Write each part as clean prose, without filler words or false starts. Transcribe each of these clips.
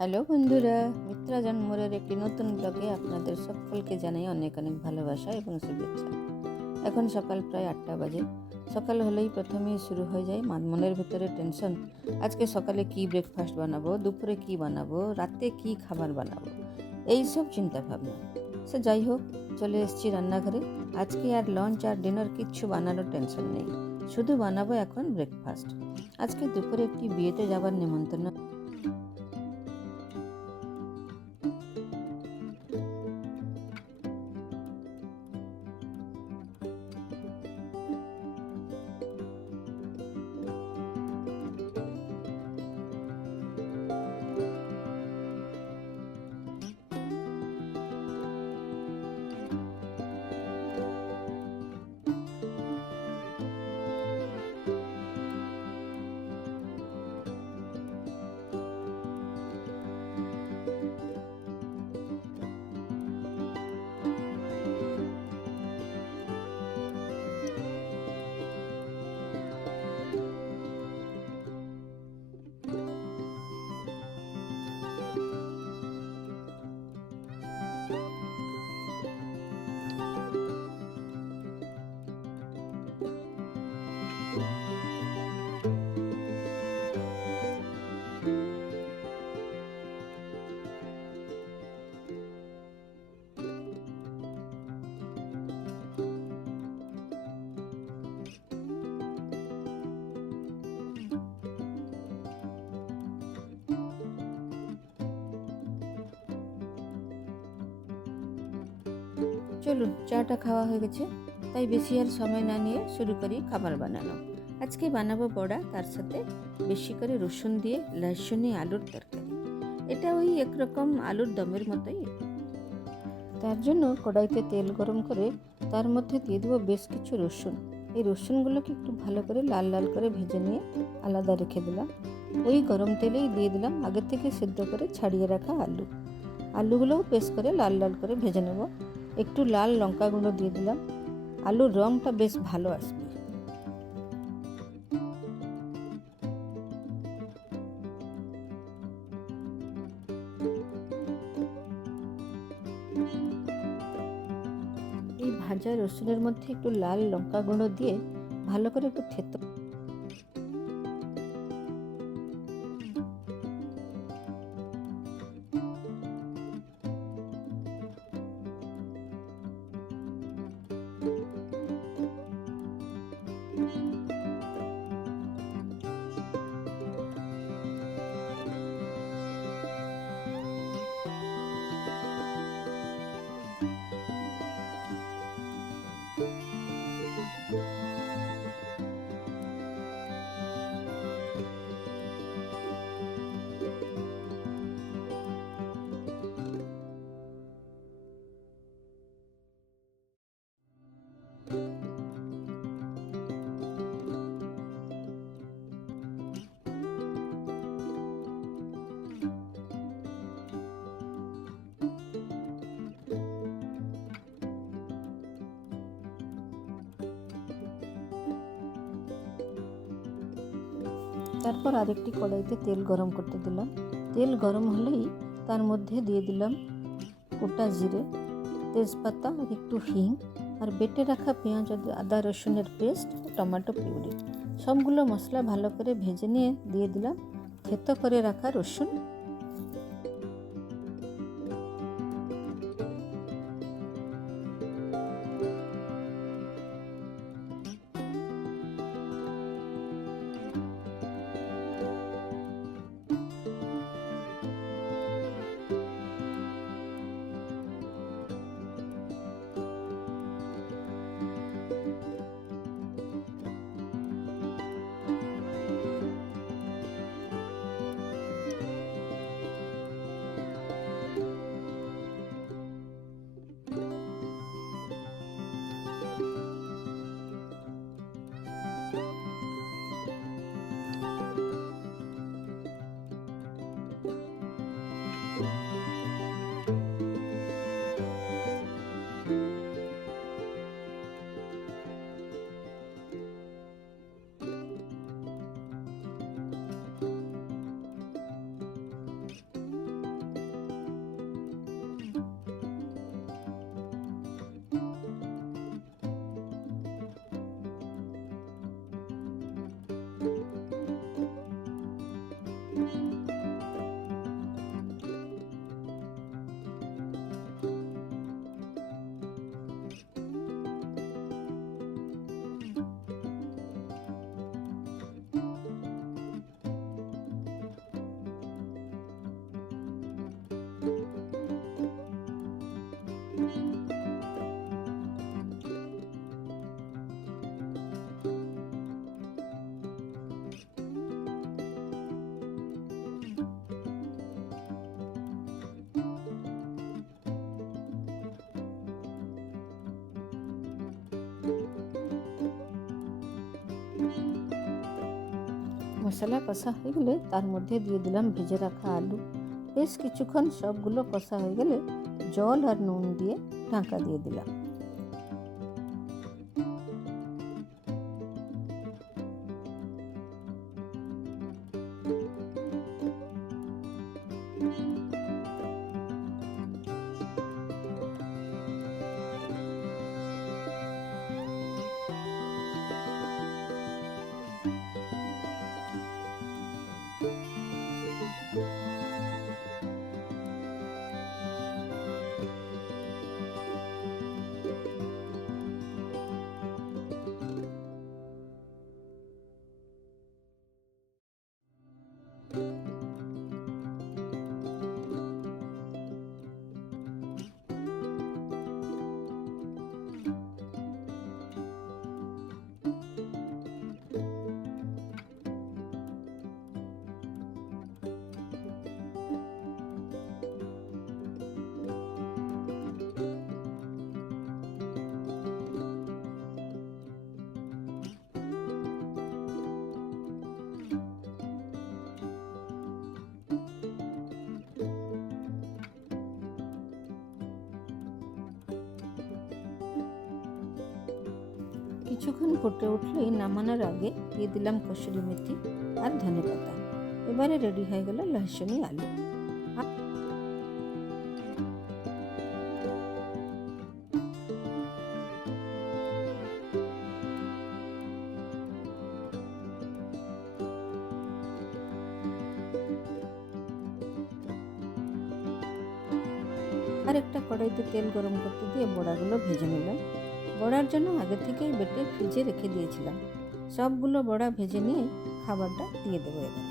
Hello বন্ধুরা, মিত্রা জন্মরের একটি নতুন ব্লগে আপনাদের সকলকে জানাই অনেক অনেক ভালোবাসা এবং শুভেচ্ছা। এখন সকাল প্রায় 8টা বাজে। সকাল হলেই প্রথমেই শুরু হয়ে যায় মনের ভিতরে টেনশন। আজকে সকালে কি ব্রেকফাস্ট বানাবো, দুপুরে কি বানাবো, রাতে কি খাবার বানাবো, এই সব চিন্তা ভাবনা। সে যাই হোক, চলে এসেছি রান্নাঘরে। আজকে আর লাঞ্চ আর ডিনার কিচ্ছু বানানোর টেনশন নেই, শুধু বানাবো এখন ব্রেকফাস্ট। আজকে দুপুরে একটি বিয়েতে যাবার নিমন্ত্রণ। চলুন, চাটা খাওয়া হয়ে গেছে, তাই বেশি আর সময় না নিয়ে শুরু করি খাবার বানানো। আজকে বানাবো বড়া, তার সাথে বেশি করে রসুন দিয়ে লহসুনি আলুর তরকারি। এটা ওই একরকম আলুর দমের মতোই। তার জন্য কড়াইতে তেল গরম করে তার মধ্যে দিয়ে দেবো বেশ কিছু রসুন। এই রসুনগুলোকে একটু ভালো করে লাল লাল করে ভেজে নিয়ে আলাদা রেখে দিলাম। ওই গরম তেলেই দিয়ে দিলাম আগে থেকে সেদ্ধ করে ছাড়িয়ে রাখা আলু। আলুগুলোও বেশ করে লাল লাল করে ভেজে নেব। একটু লাল লঙ্কা গুঁড়ো দিয়ে দিলাম, আলুর রঙটা বেশ ভালো আসবে। এই ভাজা রসুনের মধ্যে একটু লাল লঙ্কা গুঁড়ো দিয়ে ভালো করে একটু থেতো। তারপর আরেকটি কড়াইতে তেল গরম করতে দিলাম। তেল গরম হলেই তার মধ্যে দিয়ে দিলাম গোটা জিরে, তেজপাতা আর একটু হিং, আর বেটে রাখা পেঁয়াজ, আদা রসুনের পেস্ট, টমেটো পিউরি। সবগুলো মশলা ভালো করে ভেজে নিয়ে দিয়ে দিলাম থেতো করে রাখা রসুন। মশলা কষা হয়ে গেলে তার মধ্যে দিয়ে দিলাম ভেজে রাখা আলু। বেশ কিছুক্ষণ সবগুলো কষা হয়ে গেলে জল আর নুন দিয়ে ঢাকা দিয়ে দিলাম। কিছুক্ষণ ফুটে উঠলেই নামানোর আগে দিয়ে দিলাম কসুরি মেথি আর ধনেপাতা। এবারে রেডি হয়ে গেল লহসুনি আলু। আর একটা কড়াইতে তেল গরম করতে দিয়ে বড়াগুলো ভেজে নিলাম। বড়ার জন্য আগে থেকেই বেটে ফ্রিজে রেখে দিয়েছিলাম। সবগুলো বড়া ভেজে নিয়ে খাবারটা দিয়ে দেবো এবার।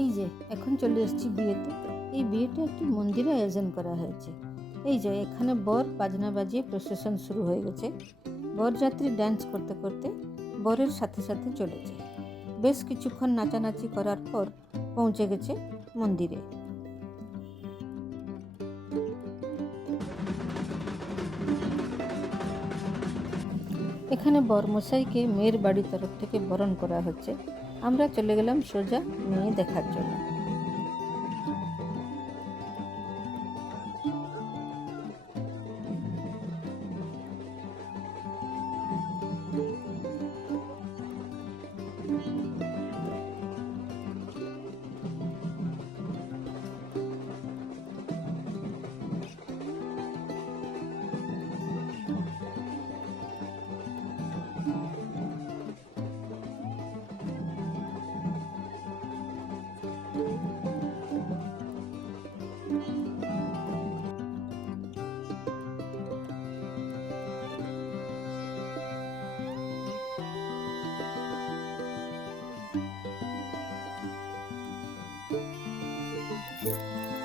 এই যে এখন চলে এসেছি বিয়েতে। এই বিয়েটা একটি মন্দিরে আয়োজন করা হয়েছে। এই যে এখানে বর বাজনা বাজিয়ে প্রসেশন শুরু হয়ে গেছে। বরযাত্রী ড্যান্স করতে করতে বরের সাথে সাথে চলেছে। বেশ কিছুক্ষণ নাচানাচি করার পর পৌঁছে গেছে মন্দিরে। এখানে বরমশাইকে মেয়ের বাড়ির তরফ থেকে বরণ করা হচ্ছে। আমরা চলে গেলাম সোজা মেয়ে দেখার জন্য।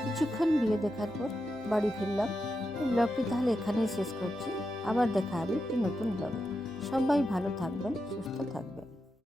কিছুক্ষণ বিয়ে দেখার পর বাড়ি ফিরলাম। এই ব্লগটি তাহলে এখানেই শেষ করছি। আবার দেখা হবে একটি নতুন ব্লগে। সবাই ভালো থাকবেন, সুস্থ থাকবেন।